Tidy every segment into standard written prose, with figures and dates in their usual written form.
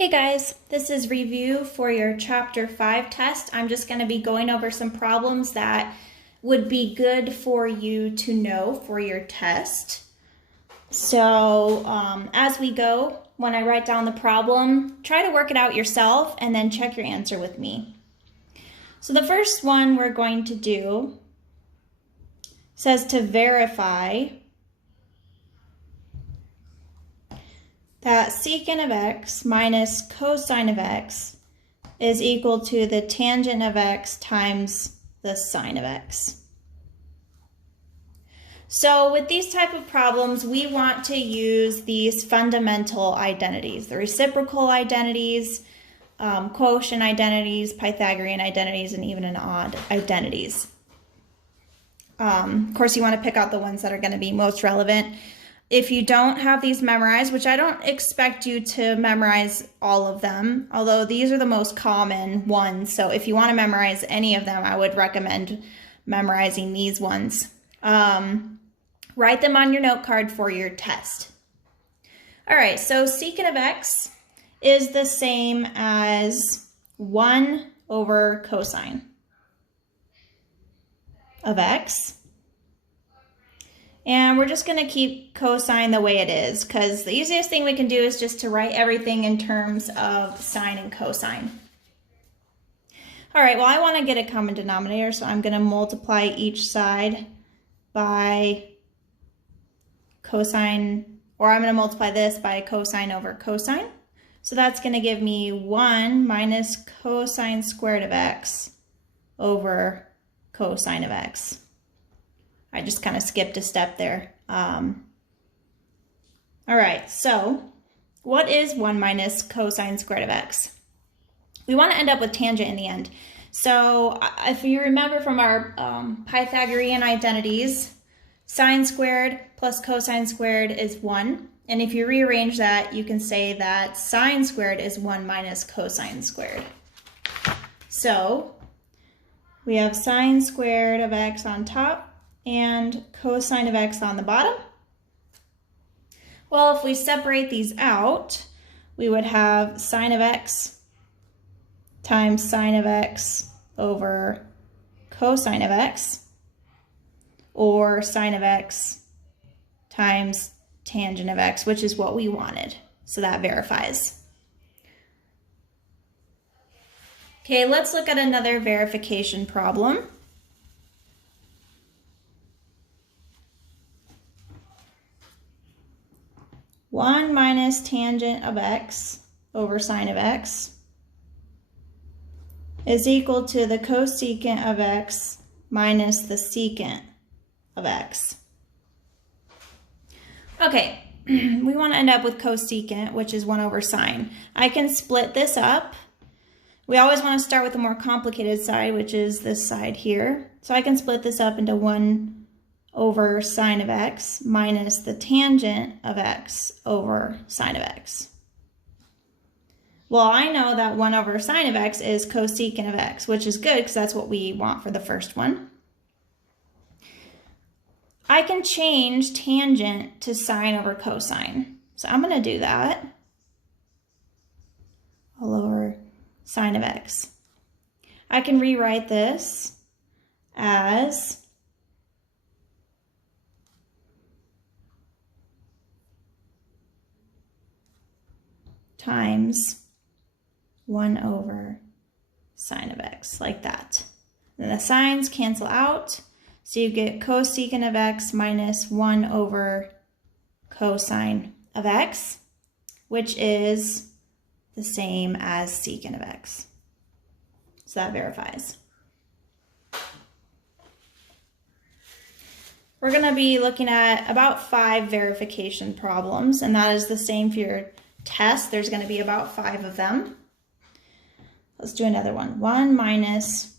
Hey guys, this is review for your Chapter 5 test. I'm just going to be going over some problems that would be good for you to know for your test. So as we go, when I write down the problem, try to work it out yourself and then check your answer with me. So the first one we're going to do says to verify that secant of x minus cosine of x is equal to the tangent of x times the sine of x. So with these type of problems, we want to use these fundamental identities, the reciprocal identities, quotient identities, Pythagorean identities, and even an odd identities. Of course, you want to pick out the ones that are going to be most relevant. If you don't have these memorized, which I don't expect you to memorize all of them, although these are the most common ones, so if you want to memorize any of them, I would recommend memorizing these ones. Write them on your note card for your test. All right, so secant of x is the same as 1 over cosine of x. And we're just going to keep cosine the way it is because the easiest thing we can do is just to write everything in terms of sine and cosine. All right, well, I want to get a common denominator, so I'm going to multiply each side by cosine, or I'm going to multiply this by cosine over cosine. So that's going to give me 1 minus cosine squared of x over cosine of x. I just kind of skipped a step there. All right, so what is 1 minus cosine squared of x? We want to end up with tangent in the end. So if you remember from our Pythagorean identities, sine squared plus cosine squared is 1. And if you rearrange that, you can say that sine squared is 1 minus cosine squared. So we have sine squared of x on top and cosine of x on the bottom. Well, if we separate these out, we would have sine of x times sine of x over cosine of x, or sine of x times tangent of x, which is what we wanted. So that verifies. Okay, let's look at another verification problem. 1 minus tangent of x over sine of x is equal to the cosecant of x minus the secant of x. Okay, we want to end up with cosecant, which is 1 over sine. I can split this up. We always want to start with the more complicated side, which is this side here. So I can split this up into 1 over sine of x minus the tangent of x over sine of x. Well, I know that 1 over sine of x is cosecant of x, which is good because that's what we want for the first one. I can change tangent to sine over cosine. So I'm going to do that all over sine of x. I can rewrite this as times 1 over sine of x, like that. Then the signs cancel out, so you get cosecant of x minus 1 over cosine of x, which is the same as secant of x. So that verifies. We're going to be looking at about 5 verification problems, and that is the same for your test. There's going to be about 5 of them. Let's do another one. 1 minus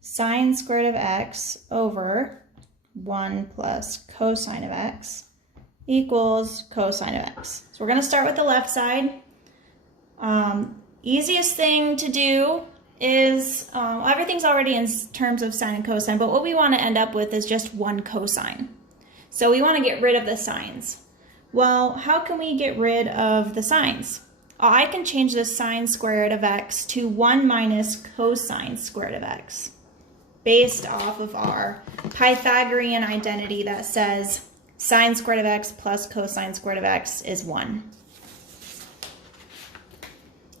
sine squared of x over 1 plus cosine of x equals cosine of x. So we're going to start with the left side. Easiest thing to do is, everything's already in terms of sine and cosine, but what we want to end up with is just 1 cosine. So we want to get rid of the sines. Well, how can we get rid of the sines? I can change the sine squared of x to 1 minus cosine squared of x, based off of our Pythagorean identity that says sine squared of x plus cosine squared of x is 1.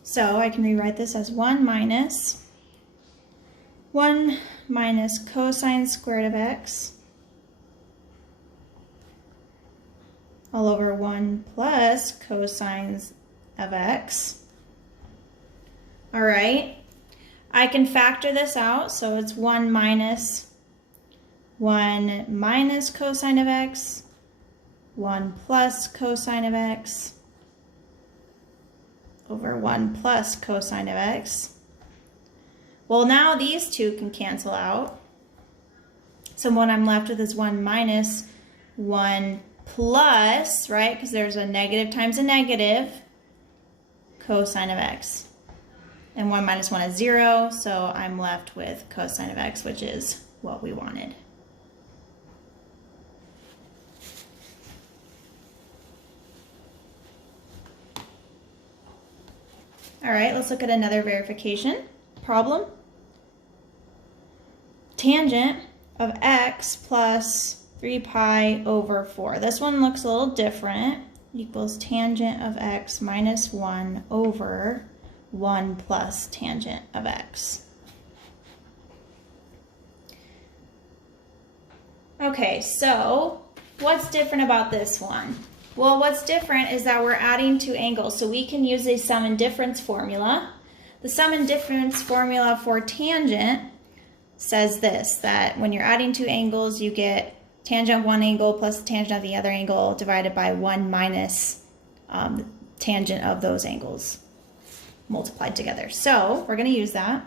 So I can rewrite this as 1 minus cosine squared of x all over 1 plus cosine of x. All right, I can factor this out, so it's 1 minus cosine of x, 1 plus cosine of x, over 1 plus cosine of x. Well, now these two can cancel out. So what I'm left with is 1 minus 1 plus, right, because there's a negative times a negative, cosine of x. And 1 minus 1 is 0, so I'm left with cosine of x, which is what we wanted. All right, let's look at another verification problem. Tangent of x plus 3 pi over 4. This one looks a little different. Equals tangent of x minus 1 over 1 plus tangent of x. Okay, so what's different about this one? Well, what's different is that we're adding two angles, so we can use a sum and difference formula. The sum and difference formula for tangent says this, that when you're adding two angles, you get tangent of one angle plus the tangent of the other angle divided by 1 minus the tangent of those angles multiplied together. So we're going to use that.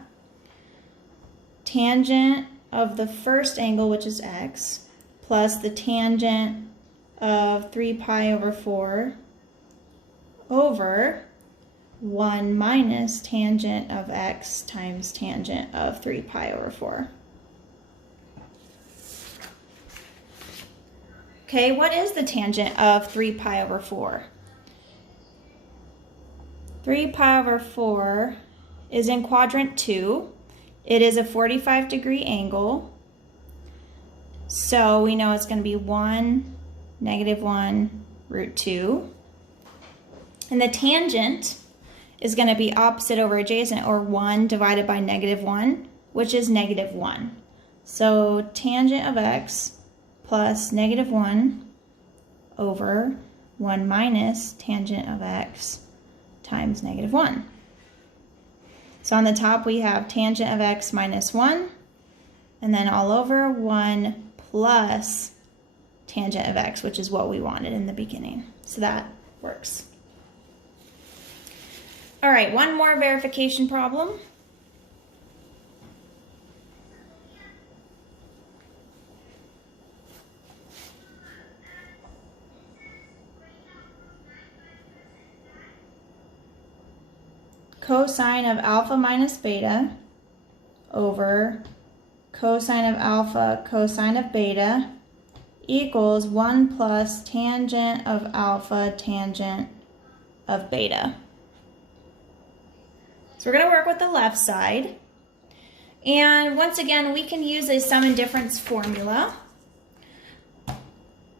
Tangent of the first angle, which is x, plus the tangent of 3 pi over 4 over 1 minus tangent of x times tangent of 3 pi over 4. Okay, what is the tangent of 3 pi over 4? 3 pi over 4 is in quadrant 2. It is a 45-degree angle. So we know it's going to be 1, negative 1, root 2. And the tangent is going to be opposite over adjacent, or 1 divided by negative 1, which is negative 1. So tangent of x plus negative 1 over 1 minus tangent of x times negative 1. So on the top we have tangent of x minus 1, and then all over 1 plus tangent of x, which is what we wanted in the beginning. So that works. All right, one more verification problem. Cosine of alpha minus beta over cosine of alpha cosine of beta equals 1 plus tangent of alpha tangent of beta. So we're going to work with the left side. And once again, we can use a sum and difference formula.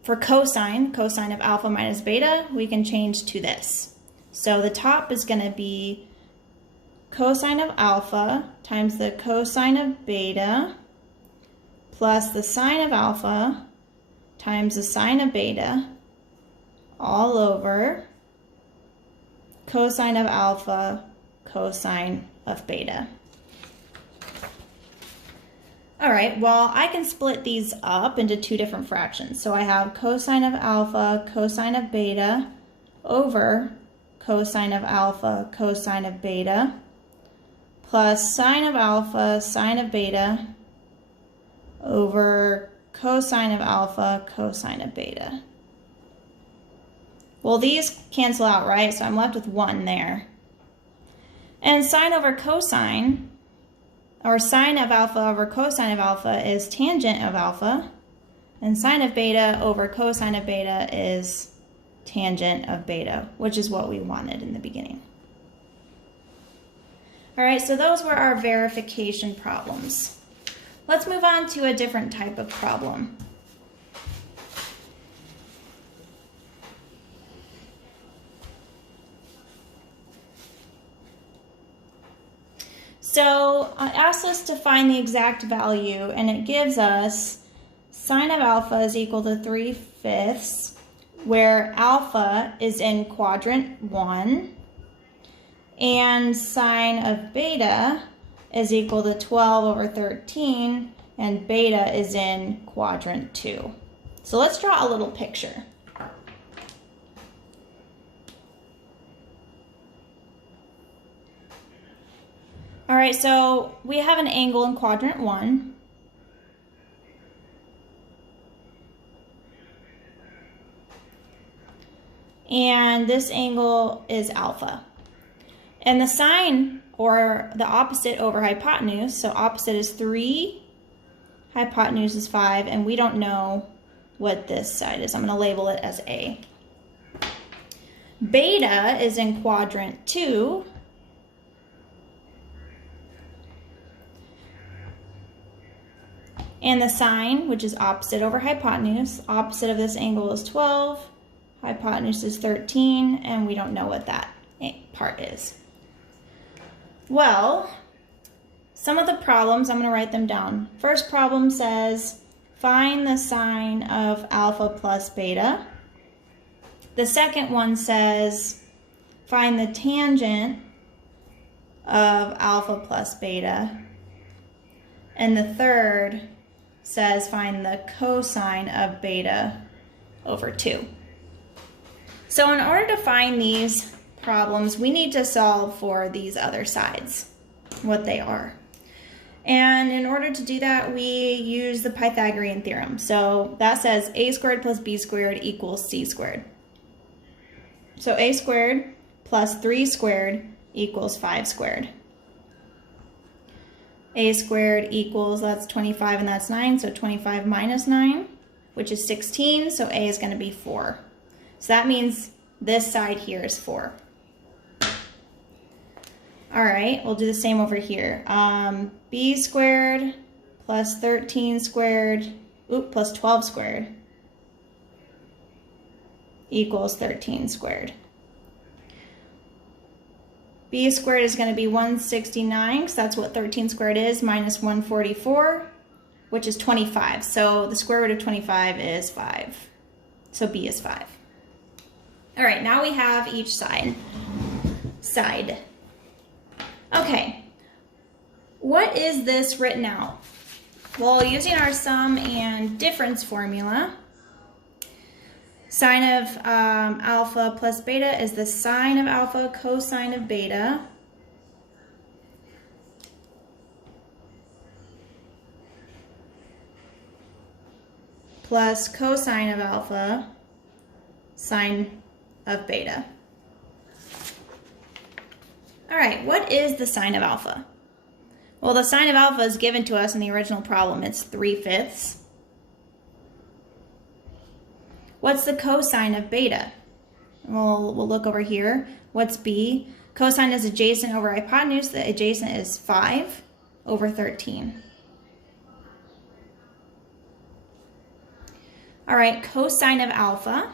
For cosine of alpha minus beta, we can change to this. So the top is going to be cosine of alpha times the cosine of beta plus the sine of alpha times the sine of beta all over cosine of alpha cosine of beta. All right, well, I can split these up into two different fractions. So I have cosine of alpha cosine of beta over cosine of alpha cosine of beta plus sine of alpha sine of beta over cosine of alpha cosine of beta. Well, these cancel out, right? So I'm left with 1 there. And sine over cosine, or sine of alpha over cosine of alpha, is tangent of alpha, and sine of beta over cosine of beta is tangent of beta, which is what we wanted in the beginning. All right, so those were our verification problems. Let's move on to a different type of problem. So it asks us to find the exact value, and it gives us sine of alpha is equal to 3/5, where alpha is in quadrant 1, and sine of beta is equal to 12/13, and beta is in quadrant 2. So let's draw a little picture. All right, so we have an angle in quadrant 1. And this angle is alpha. And the sine, or the opposite over hypotenuse, so opposite is 3, hypotenuse is 5, and we don't know what this side is. I'm going to label it as A. Beta is in quadrant 2. And the sine, which is opposite over hypotenuse, opposite of this angle is 12, hypotenuse is 13, and we don't know what that part is. Well, some of the problems, I'm going to write them down. First problem says, find the sine of alpha plus beta. The second one says, find the tangent of alpha plus beta. And the third says, find the cosine of beta over 2. So in order to find these problems, we need to solve for these other sides, what they are. And in order to do that, we use the Pythagorean theorem. So that says a squared plus b squared equals c squared. So a squared plus 3 squared equals 5 squared. A squared equals, that's 25 and that's 9, so 25 minus 9, which is 16, so A is going to be 4. So that means this side here is 4. All right, we'll do the same over here. B squared plus 13 squared, plus 12 squared equals 13 squared. B squared is going to be 169, because that's what 13 squared is, minus 144, which is 25. So the square root of 25 is 5. So B is 5. All right, now we have each side. Okay, what is this written out? Well, using our sum and difference formula, sine of alpha plus beta is the sine of alpha cosine of beta. Plus cosine of alpha sine of beta. All right, what is the sine of alpha? Well, the sine of alpha is given to us in the original problem. It's 3/5. What's the cosine of beta? We'll look over here. What's B? Cosine is adjacent over hypotenuse. The adjacent is 5/13. All right, cosine of alpha.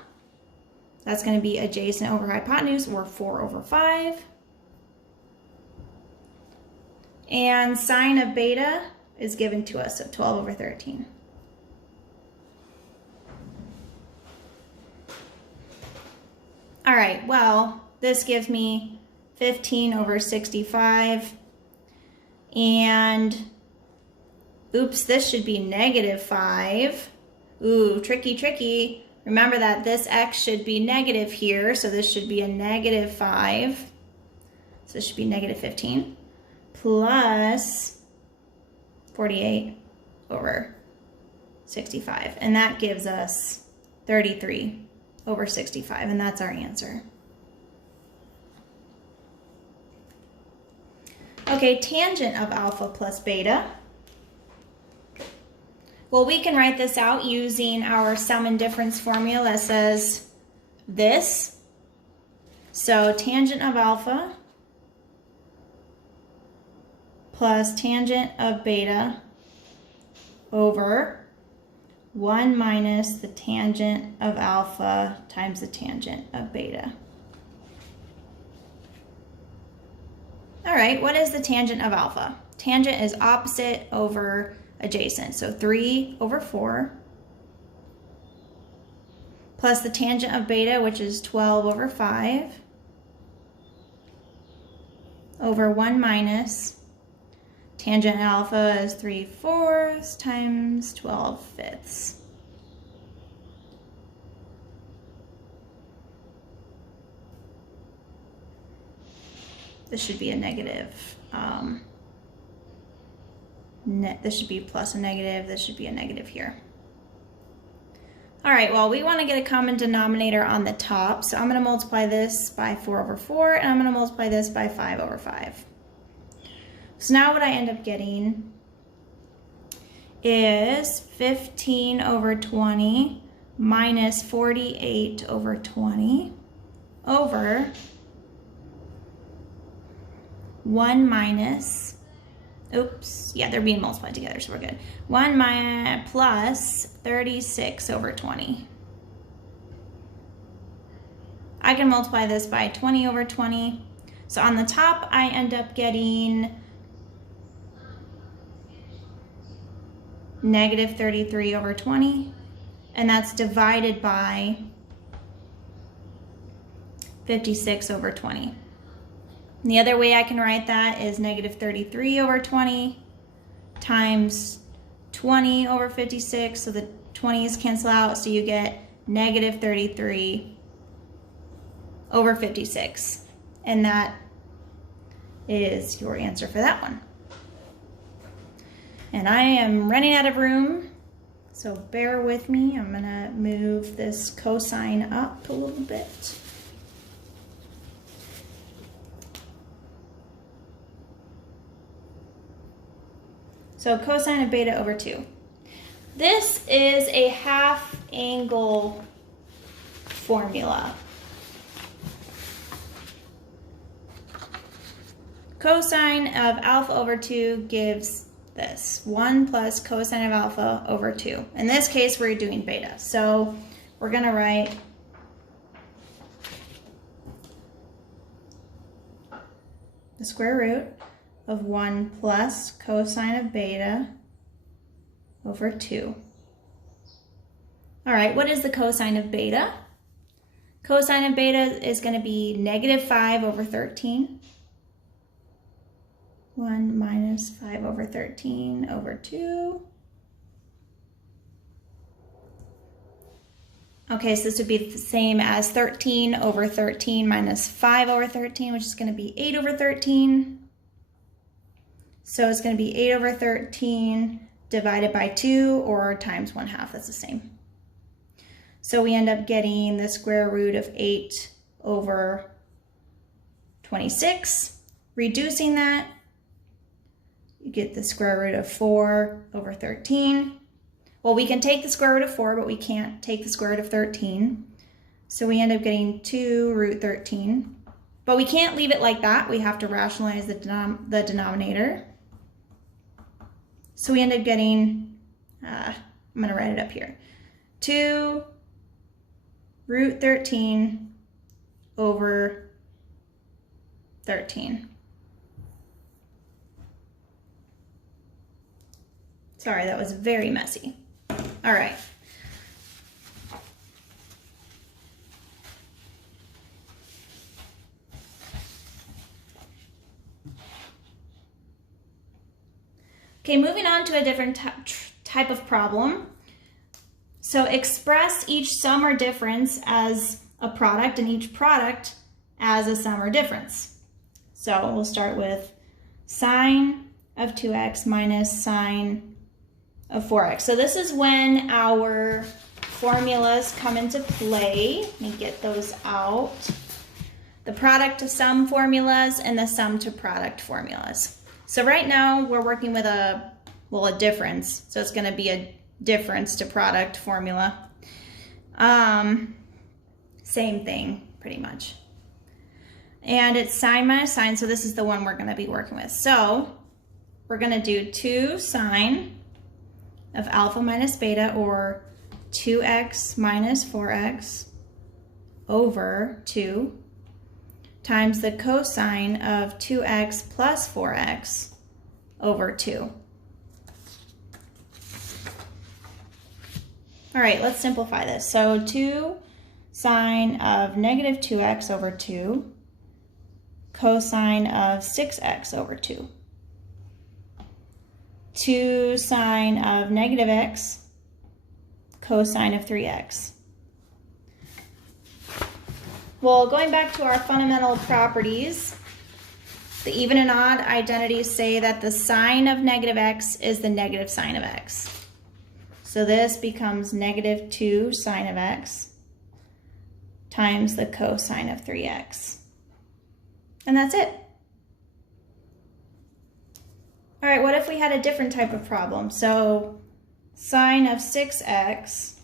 That's going to be adjacent over hypotenuse, or 4/5. And sine of beta is given to us, so 12/13. All right, well, this gives me 15/65. And, oops, this should be -5. Ooh, tricky. Remember that this x should be negative here, so this should be a -5. So this should be -15. Plus 48/65. And that gives us 33/65, and that's our answer. Okay, tangent of alpha plus beta. Well, we can write this out using our sum and difference formula that says this. So tangent of alpha plus tangent of beta over 1 minus the tangent of alpha times the tangent of beta. All right, what is the tangent of alpha? Tangent is opposite over adjacent, so 3 over 4, plus the tangent of beta, which is 12 over 5, over 1 minus tangent alpha is 3/4 times 12/5. This should be a negative. This should be plus a negative. This should be a negative here. All right, well, we want to get a common denominator on the top, so I'm going to multiply this by 4 over 4, and I'm going to multiply this by 5 over 5. So now what I end up getting is 15 over 20 minus 48 over 20 over 1 minus, oops, yeah, they're being multiplied together, so we're good. 1 minus plus 36 over 20. I can multiply this by 20 over 20. So on the top, I end up getting negative 33 over 20, and that's divided by 56 over 20. And the other way I can write that is negative 33 over 20 times 20 over 56, so the 20s cancel out, so you get negative 33 over 56. And that is your answer for that one. And I am running out of room, so bear with me. I'm gonna move this cosine up a little bit. So cosine of beta over 2. This is a half angle formula. Cosine of alpha over 2 gives this, 1 plus cosine of alpha over 2. In this case, we're doing beta. So we're going to write the square root of 1 plus cosine of beta over 2. All right, what is the cosine of beta? Cosine of beta is going to be negative 5 over 13. 1 minus 5 over 13 over 2. Okay, so this would be the same as 13 over 13 minus 5 over 13, which is going to be 8 over 13. So it's going to be 8 over 13 divided by 2, or times 1/2. That's the same. So we end up getting the square root of 8 over 26. Reducing that, you get the square root of 4 over 13. Well, we can take the square root of 4, but we can't take the square root of 13. So we end up getting 2 root 13. But we can't leave it like that. We have to rationalize the denominator. So we end up getting, I'm going to write it up here, 2 root 13 over 13. Sorry, that was very messy. All right. Okay, moving on to a different type of problem. So express each sum or difference as a product and each product as a sum or difference. So we'll start with sine of 2x minus sine of 4x. So this is when our formulas come into play. Let me get those out. The product to sum formulas and the sum to product formulas. So right now we're working with a difference. So it's going to be a difference to product formula. Same thing, pretty much. And it's sine minus sine, so this is the one we're going to be working with. So we're going to do 2 sine of alpha minus beta, or 2x minus 4x over 2 times the cosine of 2x plus 4x over 2. All right, let's simplify this. So 2 sine of negative 2x over 2 cosine of 6x over 2. 2 sine of negative x cosine of 3x. Well, going back to our fundamental properties, the even and odd identities say that the sine of negative x is the negative sine of x. So this becomes negative 2 sine of x times the cosine of 3x. And that's it. All right, what if we had a different type of problem? So sine of 6x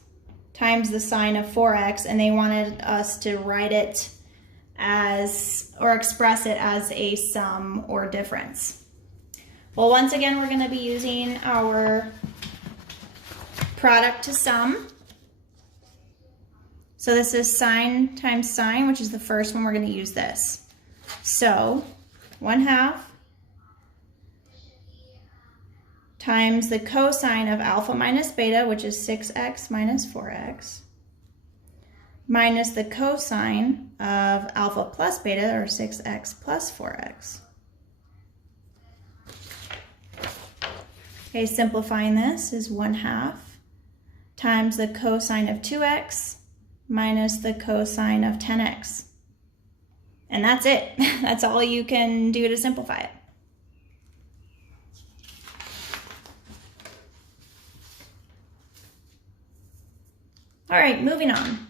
times the sine of 4x, and they wanted us to write it as, or express it as a sum or difference. Well, once again, we're going to be using our product to sum. So this is sine times sine, which is the first one. We're going to use this. So 1/2 times the cosine of alpha minus beta, which is 6x minus 4x, minus the cosine of alpha plus beta, or 6x plus 4x. Okay, simplifying this is 1/2 times the cosine of 2x minus the cosine of 10x. And that's it. That's all you can do to simplify it. All right, moving on.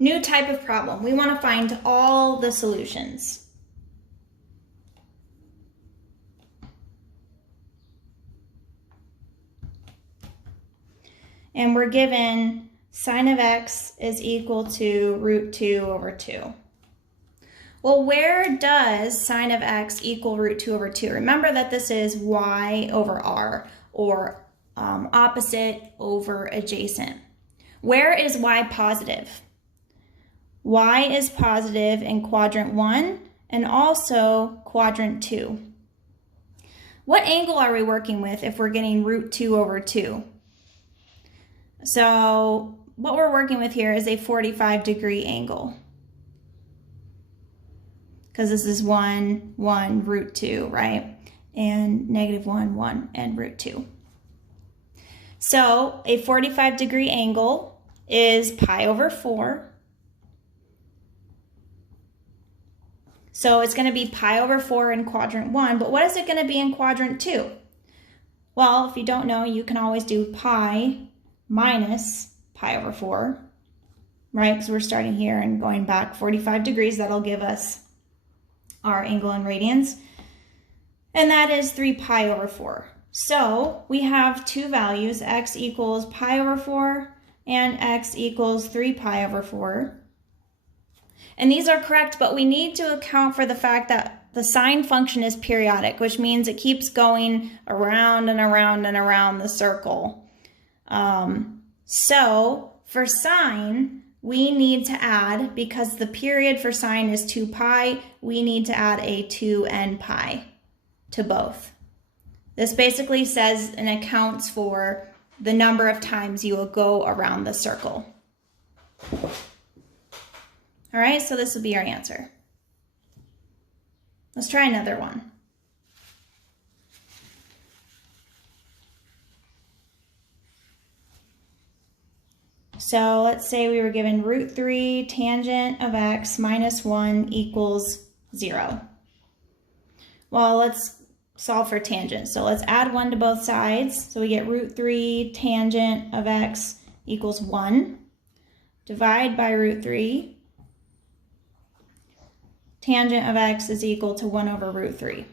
New type of problem. We want to find all the solutions. And we're given sine of x is equal to root 2 over 2. Well, where does sine of x equal root 2 over 2? Remember that this is y over r, or opposite over adjacent. Where is y positive? Y is positive in quadrant 1 and also quadrant 2. What angle are we working with if we're getting root 2 over 2? So what we're working with here is a 45-degree angle, because this is 1, 1, root 2, right? And negative 1, 1, and root 2. So a 45-degree angle is pi over 4. So it's going to be pi over 4 in quadrant 1, but what is it going to be in quadrant 2? Well, if you don't know, you can always do pi minus pi over 4, right? Because we're starting here and going back 45 degrees. That'll give us our angle in radians. And that is 3 pi over 4. So we have two values, x equals pi over 4 and x equals 3 pi over 4. And these are correct, but we need to account for the fact that the sine function is periodic, which means it keeps going around and around and around the circle. So for sine, we need to add, because the period for sine is 2 pi, we need to add a 2n pi to both. This basically says and accounts for the number of times you will go around the circle. All right, so this will be our answer. Let's try another one. So let's say we were given root 3 tangent of x minus 1 equals 0. Well, let's solve for tangent. So let's add 1 to both sides. So we get root 3 tangent of x equals 1. Divide by root 3. Tangent of x is equal to 1 over root 3.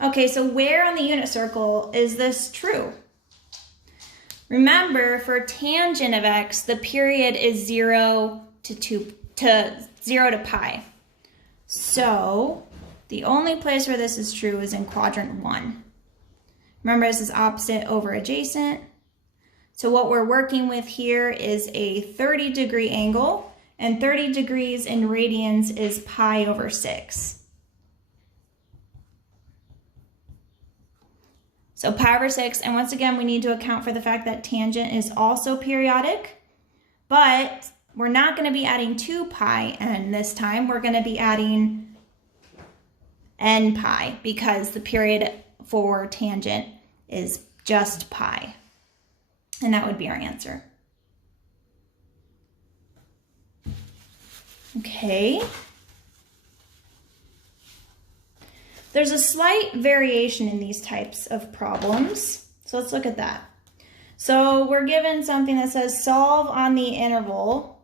Okay, so where on the unit circle is this true? Remember, for tangent of x, the period is 0 to pi. So the only place where this is true is in quadrant 1. Remember, this is opposite over adjacent. So what we're working with here is a 30-degree angle, and 30 degrees in radians is pi over 6. So pi over 6, and once again, we need to account for the fact that tangent is also periodic, but we're not going to be adding 2 pi n this time. We're going to be adding n pi because the period for tangent is just pi. And that would be our answer. Okay. There's a slight variation in these types of problems. So let's look at that. So we're given something that says solve on the interval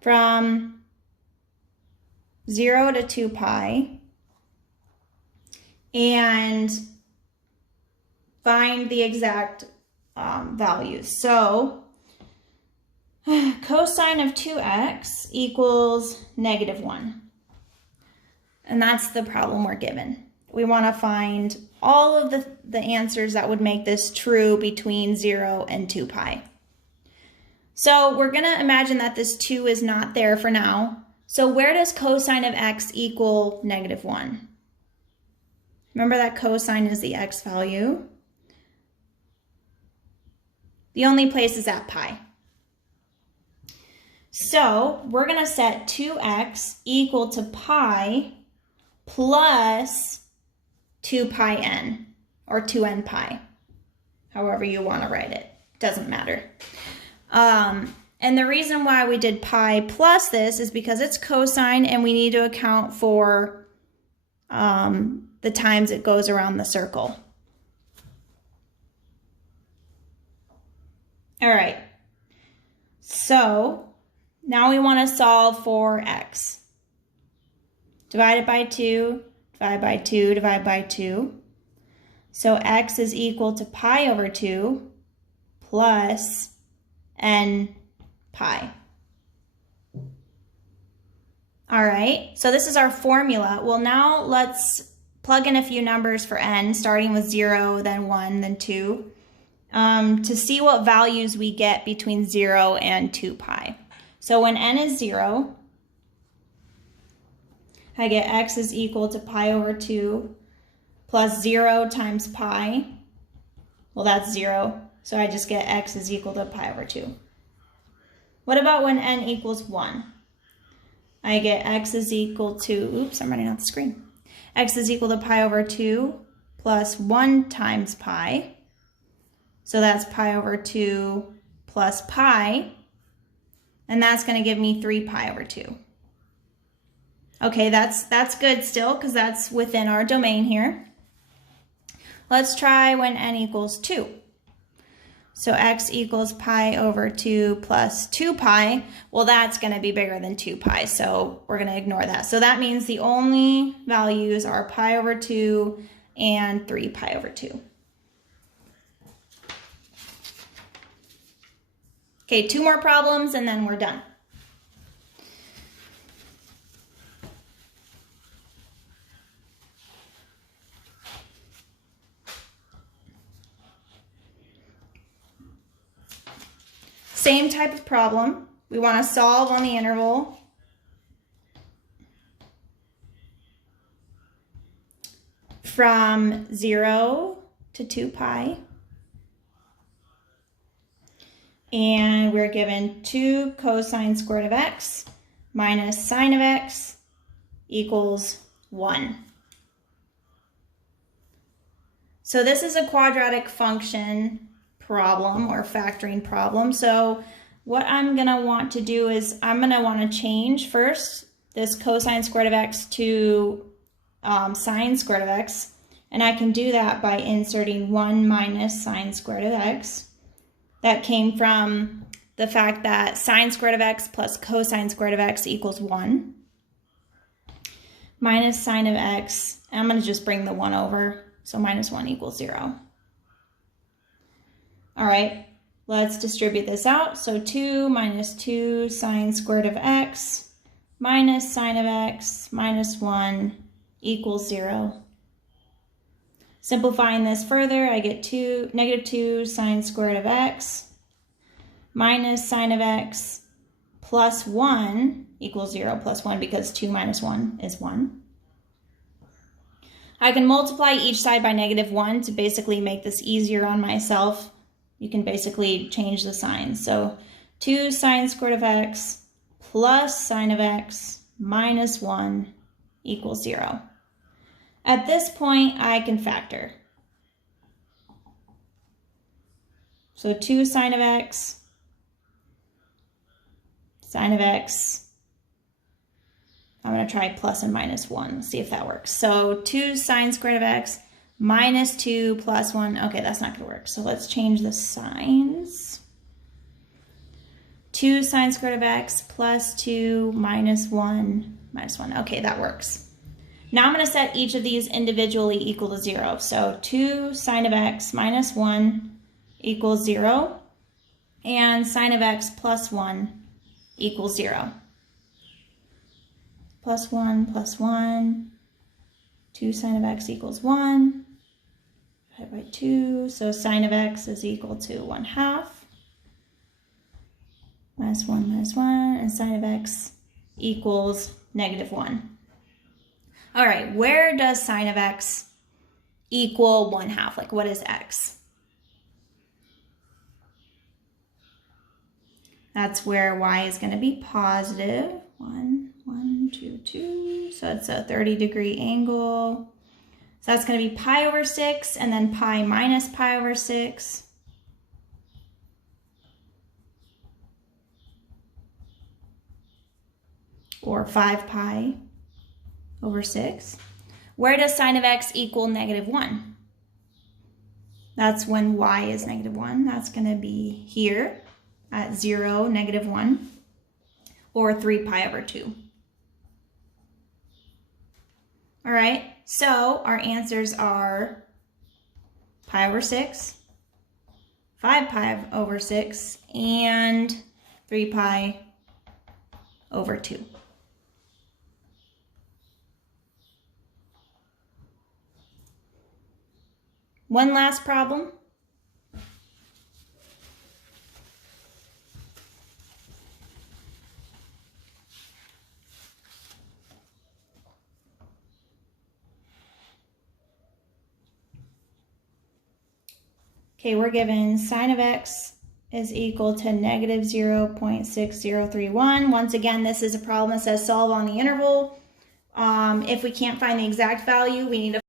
from 0 to 2 pi and find the exact values. So cosine of 2x equals -1. And that's the problem we're given. We want to find all of the answers that would make this true between 0 and 2 pi. So we're going to imagine that this 2 is not there for now. So where does cosine of x equal -1? Remember that cosine is the x value. The only place is at pi. So we're going to set 2x equal to pi plus 2 pi n, or 2n pi, however you want to write it. Doesn't matter. And the reason why we did pi plus this is because it's cosine and we need to account for the times it goes around the circle. All right, so now we want to solve for x. Divide it by 2, divide by 2, divide by 2. So x is equal to pi over 2 plus n pi. All right, so this is our formula. Well, now let's plug in a few numbers for n, starting with 0, then 1, then 2, to see what values we get between 0 and 2 pi. So when n is 0, I get x is equal to pi over 2 plus 0 times pi. Well, that's 0, so I just get x is equal to pi over 2. What about when n equals 1? I get x is equal to, oops, I'm running out the screen. X is equal to pi over 2 plus 1 times pi. So that's pi over 2 plus pi. And that's going to give me 3 pi over 2. Okay, that's good still because that's within our domain here. Let's try when n equals 2. So x equals pi over 2 plus 2 pi. Well, that's going to be bigger than 2 pi, so we're going to ignore that. So that means the only values are pi over 2 and 3 pi over 2. Okay, 2 more problems and then we're done. Same type of problem. We want to solve on the interval from 0 to 2 pi. And we're given 2 cosine squared of x minus sine of x equals 1. So this is a quadratic function problem or factoring problem. So what I'm going to want to do is I'm going to want to change first this cosine squared of x to sine squared of x. And I can do that by inserting 1 minus sine squared of x. That came from the fact that sine squared of x plus cosine squared of x equals 1. Minus sine of x, and I'm going to just bring the 1 over, so minus 1 equals 0. All right, let's distribute this out. So 2 minus 2 sine squared of x minus sine of x minus 1 equals 0. Simplifying this further, I get negative 2 sine squared of x minus sine of x plus 1 equals 0, plus 1 because 2 minus 1 is 1. I can multiply each side by negative 1 to basically make this easier on myself. You can basically change the signs. So 2 sine squared of x plus sine of x minus 1 equals 0. At this point, I can factor. So 2 sine of x, sine of x. I'm going to try plus and minus 1, see if that works. So 2 sine squared of x minus 2 plus 1. Okay, that's not going to work. So let's change the signs. 2 sine squared of x plus 2 minus 1 minus 1. Okay, that works. Now I'm going to set each of these individually equal to 0. So 2 sine of x minus 1 equals 0. And sine of x plus 1 equals 0. Plus 1 plus 1. 2 sine of x equals 1. Divided by 2. So sine of x is equal to 1/2. Minus 1 minus 1. And sine of x equals negative 1. All right, where does sine of x equal 1/2? Like, what is x? That's where y is going to be positive. 1, 1, 2, 2. So it's a 30-degree angle. So that's going to be pi over 6, and then pi minus pi over 6. Or 5 pi over 6. Where does sine of x equal negative 1? That's when y is negative 1. That's going to be here at 0, negative 1, or 3 pi over 2. All right, so our answers are pi over 6, 5 pi over 6, and 3 pi over 2. One last problem. Okay, we're given sine of x is equal to negative 0.6031. Once again, this is a problem that says solve on the interval. If we can't find the exact value, we need to